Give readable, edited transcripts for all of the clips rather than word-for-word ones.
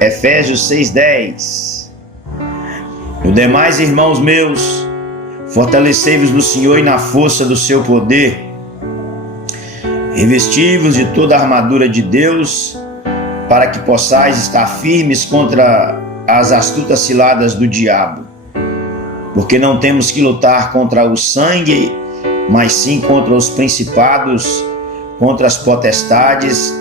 Efésios 6:10. No demais, irmãos meus, fortalecei-vos no Senhor e na força do seu poder. Revesti-vos de toda a armadura de Deus, para que possais estar firmes contra as astutas ciladas do diabo. Porque não temos que lutar contra o sangue, mas sim contra os principados, contra as potestades,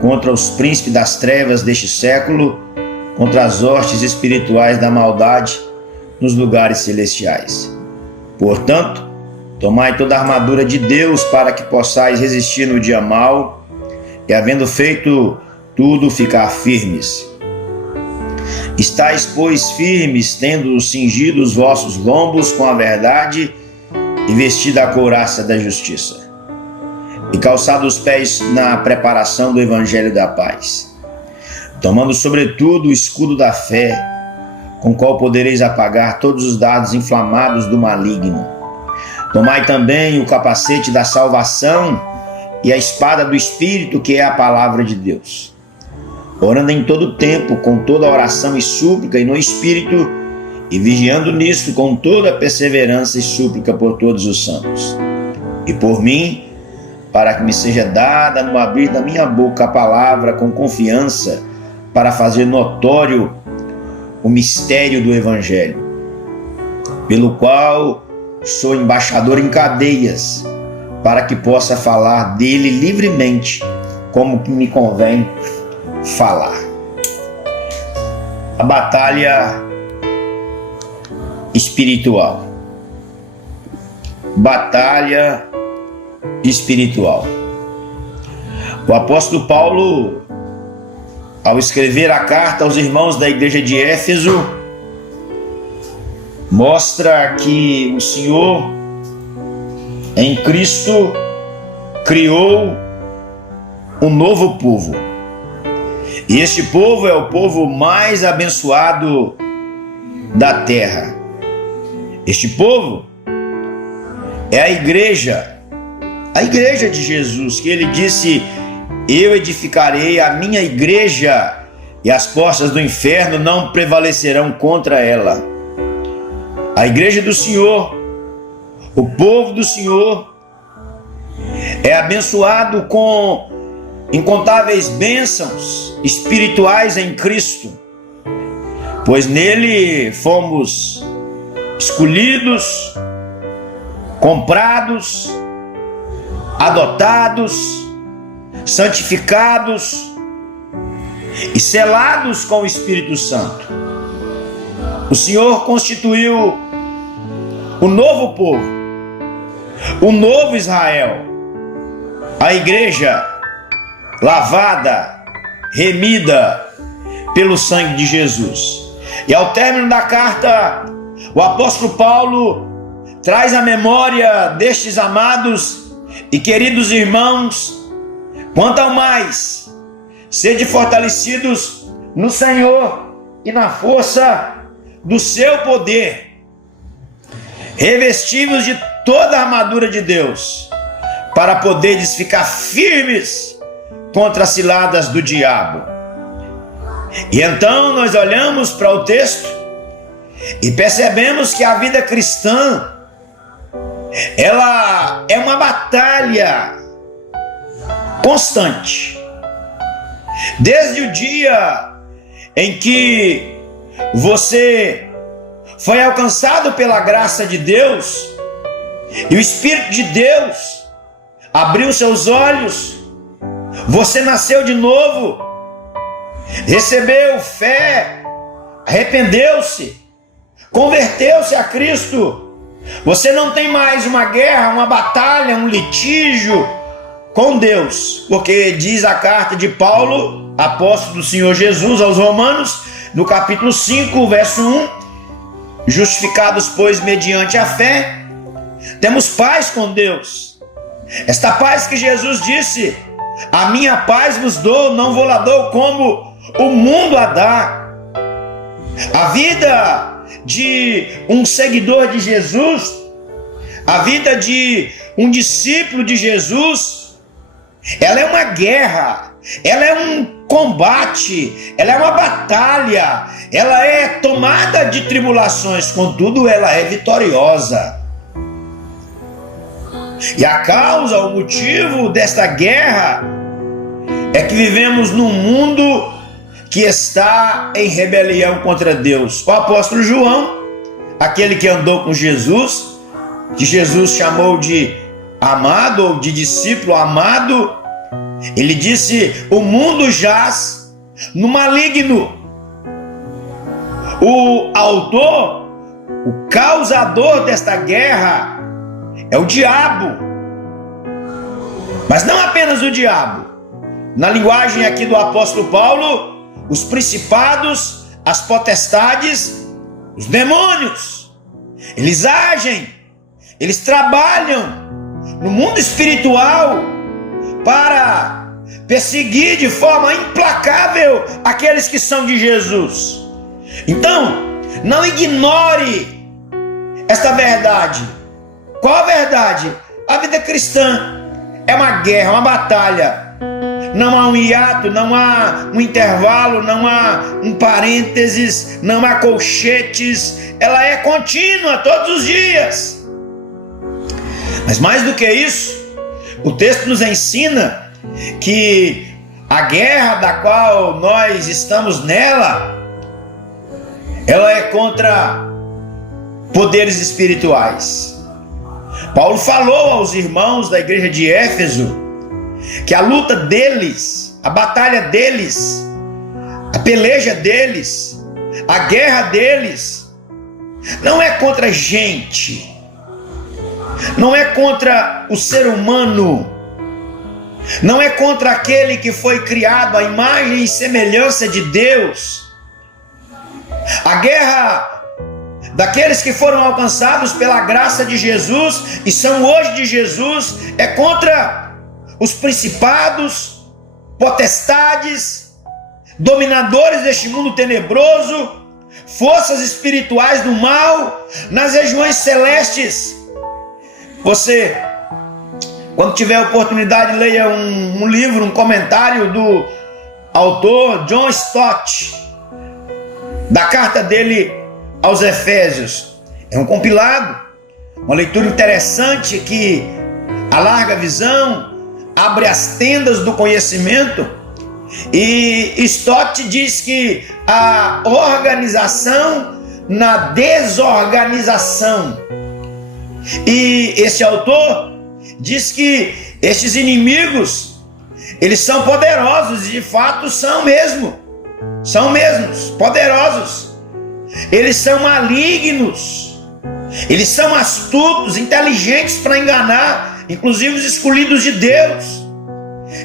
contra os príncipes das trevas deste século, contra as hostes espirituais da maldade nos lugares celestiais. Portanto, tomai toda a armadura de Deus para que possais resistir no dia mau e, havendo feito tudo, ficar firmes. Estais, pois, firmes, tendo cingido os vossos lombos com a verdade e vestida a couraça da justiça, e calçado os pés na preparação do evangelho da paz, tomando sobretudo o escudo da fé, com o qual podereis apagar todos os dardos inflamados do maligno. Tomai também o capacete da salvação e a espada do Espírito, que é a palavra de Deus, orando em todo tempo com toda oração e súplica e no Espírito, e vigiando nisto com toda perseverança e súplica por todos os santos. E por mim, para que me seja dada no abrir da minha boca a palavra com confiança, para fazer notório o mistério do Evangelho, pelo qual sou embaixador em cadeias, para que possa falar dele livremente, como que me convém falar. A batalha espiritual. Batalha espiritual. O apóstolo Paulo, ao escrever a carta aos irmãos da igreja de Éfeso, mostra que o Senhor, em Cristo, criou um novo povo. E este povo é o povo mais abençoado da terra. Este povo é a igreja de Jesus, que ele disse: eu edificarei a minha igreja e as portas do inferno não prevalecerão contra ela. A igreja do Senhor, o povo do Senhor, é abençoado com incontáveis bênçãos espirituais em Cristo, pois nele fomos escolhidos, comprados, adotados, santificados e selados com o Espírito Santo. O Senhor constituiu o novo povo, o novo Israel, a igreja lavada, remida pelo sangue de Jesus. E ao término da carta, o apóstolo Paulo traz à memória destes amados e queridos irmãos: quanto ao mais, sede fortalecidos no Senhor e na força do seu poder, revesti-vos de toda a armadura de Deus, para poderes ficar firmes contra as ciladas do diabo. E então nós olhamos para o texto e percebemos que a vida cristã, ela é uma batalha constante. Desde o dia em que você foi alcançado pela graça de Deus e o Espírito de Deus abriu seus olhos, você nasceu de novo, recebeu fé, arrependeu-se, converteu-se a Cristo. Você não tem mais uma guerra, uma batalha, um litígio com Deus, porque diz a carta de Paulo, apóstolo do Senhor Jesus aos Romanos, no capítulo 5, verso 1: justificados, pois, mediante a fé, temos paz com Deus. Esta paz que Jesus disse: a minha paz vos dou, não vou lá dou como o mundo a dá. A vida de um seguidor de Jesus, a vida de um discípulo de Jesus, ela é uma guerra, ela é um combate, ela é uma batalha, ela é tomada de tribulações, contudo ela é vitoriosa. E a causa, o motivo desta guerra é que vivemos num mundo que está em rebelião contra Deus. O apóstolo João, aquele que andou com Jesus, que Jesus chamou de amado ou de discípulo amado, ele disse: o mundo jaz no maligno. O autor, o causador desta guerra é o diabo. Mas não apenas o diabo. Na linguagem aqui do apóstolo Paulo, os principados, as potestades, os demônios, eles agem, eles trabalham no mundo espiritual para perseguir de forma implacável aqueles que são de Jesus. Então, não ignore esta verdade. Qual a verdade? A vida cristã é uma guerra, uma batalha. Não há um hiato, não há um intervalo, não há um parênteses, não há colchetes. Ela é contínua todos os dias. Mas mais do que isso, o texto nos ensina que a guerra da qual nós estamos nela, ela é contra poderes espirituais. Paulo falou aos irmãos da igreja de Éfeso que a luta deles, a batalha deles, a peleja deles, a guerra deles, não é contra gente, não é contra o ser humano, não é contra aquele que foi criado à imagem e semelhança de Deus. A guerra daqueles que foram alcançados pela graça de Jesus e são hoje de Jesus é contra os principados, potestades, dominadores deste mundo tenebroso, forças espirituais do mal nas regiões celestes. Você, quando tiver oportunidade, leia um livro, um comentário do autor John Stott, da carta dele aos Efésios. É um compilado, uma leitura interessante que alarga a visão, abre as tendas do conhecimento. E Stott diz que a organização na desorganização. E esse autor diz que estes inimigos, eles são poderosos, e de fato são mesmos poderosos. Eles são malignos, eles são astutos, inteligentes para enganar, inclusive os escolhidos de Deus.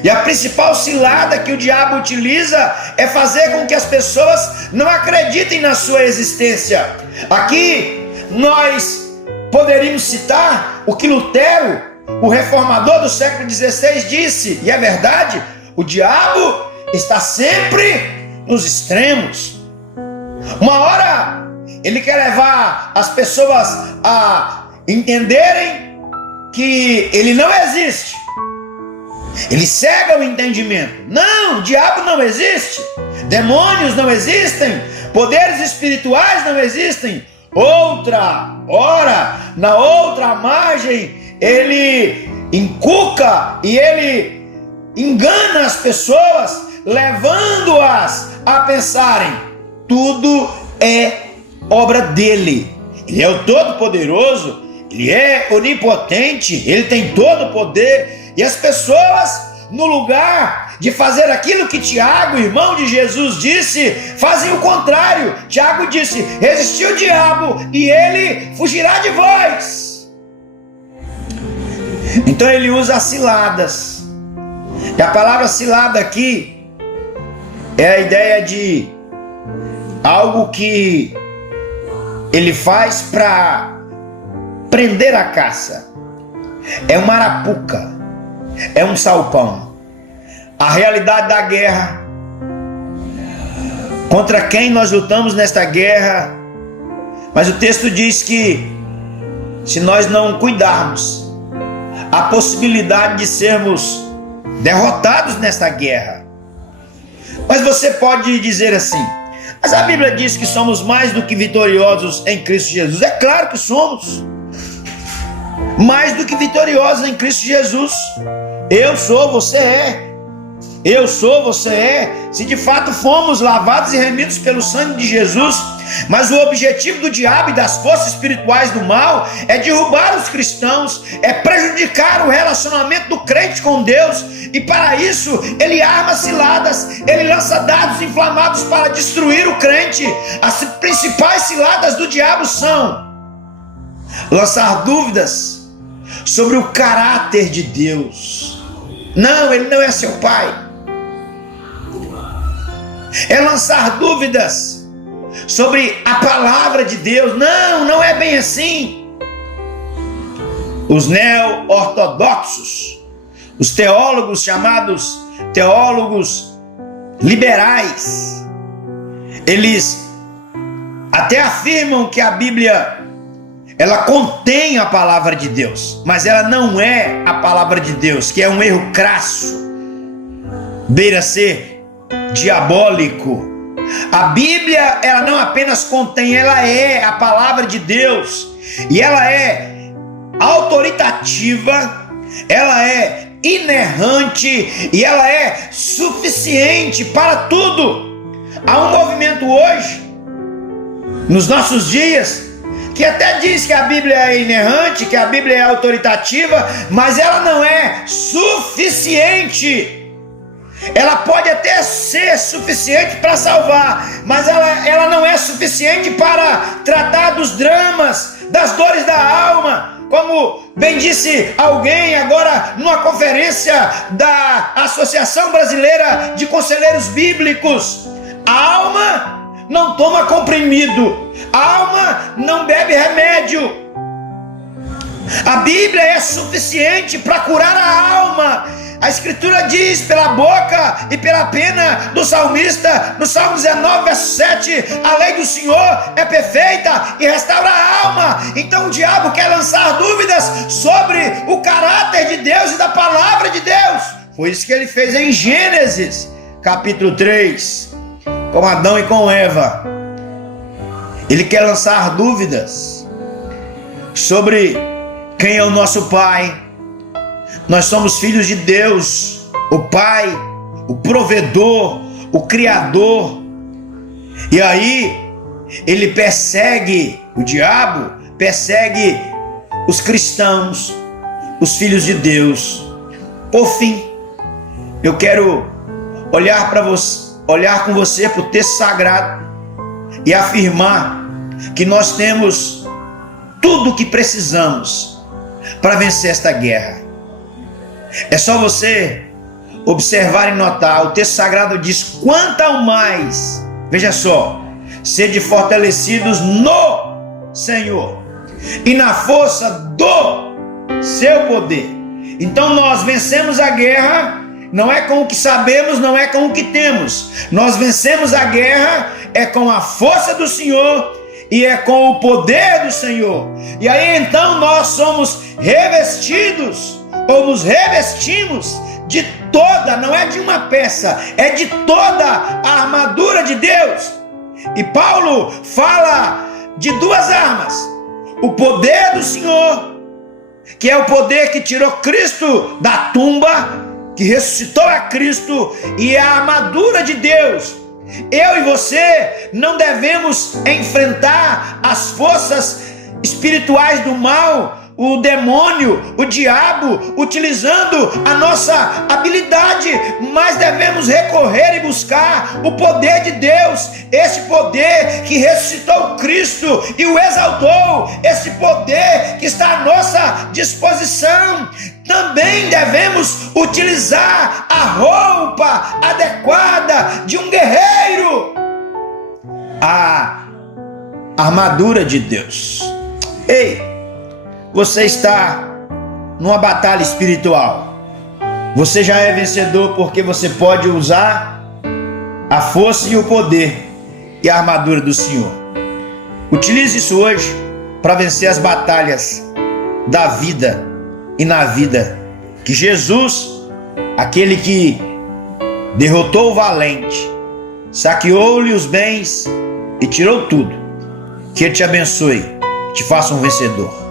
E a principal cilada que o diabo utiliza é fazer com que as pessoas não acreditem na sua existência. Aqui nós poderíamos citar o que Lutero, o reformador do século XVI, disse, e é verdade: o diabo está sempre nos extremos. Uma hora ele quer levar as pessoas a entenderem que ele não existe. Ele cega o entendimento. Não, o diabo não existe, demônios não existem, poderes espirituais não existem. Outra hora, na outra margem, ele inculca e ele engana as pessoas, levando-as a pensarem: tudo é obra dele. Ele é o Todo-Poderoso, ele é onipotente, ele tem todo o poder. E as pessoas, no lugar de fazer aquilo que Tiago, irmão de Jesus, disse, fazem o contrário. Tiago disse: resistir o diabo e ele fugirá de vós. Então ele usa as ciladas. E a palavra cilada aqui é a ideia de algo que ele faz para prender a caça. É uma arapuca, é um salpão. A realidade da guerra, contra quem nós lutamos nesta guerra. Mas o texto diz que se nós não cuidarmos, há possibilidade de sermos derrotados nesta guerra. Mas você pode dizer assim: mas a Bíblia diz que somos mais do que vitoriosos em Cristo Jesus. É claro que somos mais do que vitoriosos em Cristo Jesus. Eu sou, você é. Eu sou, você é. Se de fato fomos lavados e remidos pelo sangue de Jesus. Mas o objetivo do diabo e das forças espirituais do mal é derrubar os cristãos, é prejudicar o relacionamento do crente com Deus. E para isso ele arma ciladas, ele lança dardos inflamados para destruir o crente. As principais ciladas do diabo são lançar dúvidas sobre o caráter de Deus. Não, ele não é seu pai. É lançar dúvidas sobre a palavra de Deus. Não, não é bem assim. Os neo-ortodoxos, os teólogos chamados teólogos liberais, eles até afirmam que a Bíblia ela contém a palavra de Deus, mas ela não é a palavra de Deus, que é um erro crasso, beira ser diabólico. A Bíblia, ela não apenas contém, ela é a palavra de Deus, e ela é autoritativa, ela é inerrante e ela é suficiente para tudo. Há um movimento hoje, nos nossos dias, que até diz que a Bíblia é inerrante, que a Bíblia é autoritativa, mas ela não é suficiente. Ela pode até ser suficiente para salvar, mas ela não é suficiente para tratar dos dramas, das dores da alma. Como bem disse alguém agora numa conferência da Associação Brasileira de Conselheiros Bíblicos: a alma não toma comprimido, a alma não bebe remédio. A Bíblia é suficiente para curar a alma. A Escritura diz pela boca e pela pena do salmista, no Salmo 19, verso 7, a lei do Senhor é perfeita e restaura a alma. Então o diabo quer lançar dúvidas sobre o caráter de Deus e da palavra de Deus. Foi isso que ele fez em Gênesis, capítulo 3, com Adão e com Eva. Ele quer lançar dúvidas sobre quem é o nosso Pai. Nós somos filhos de Deus, o Pai, o provedor, o Criador. E aí, ele persegue, o diabo persegue os cristãos, os filhos de Deus. Por fim, eu quero olhar para você, olhar com você para o texto sagrado e afirmar que nós temos tudo o que precisamos para vencer esta guerra. É só você observar e notar. O texto sagrado diz: quanto ao mais, veja só, sede fortalecidos no Senhor e na força do seu poder. Então nós vencemos a guerra, não é com o que sabemos, não é com o que temos. Nós vencemos a guerra é com a força do Senhor e é com o poder do Senhor. E aí então nós somos revestidos, ou nos revestimos de toda, não é de uma peça, é de toda a armadura de Deus. E Paulo fala de duas armas: o poder do Senhor, que é o poder que tirou Cristo da tumba, que ressuscitou a Cristo, e a armadura de Deus. Eu e você não devemos enfrentar as forças espirituais do mal, o demônio, o diabo, utilizando a nossa habilidade, mas devemos recorrer e buscar o poder de Deus, esse poder que ressuscitou Cristo e o exaltou, esse poder que está à nossa disposição. Também devemos utilizar a roupa adequada de um guerreiro, a armadura de Deus. Ei, você está numa batalha espiritual. Você já é vencedor porque você pode usar a força e o poder e a armadura do Senhor. Utilize isso hoje para vencer as batalhas da vida e na vida. Que Jesus, aquele que derrotou o valente, saqueou-lhe os bens e tirou tudo. Que Ele te abençoe, te faça um vencedor.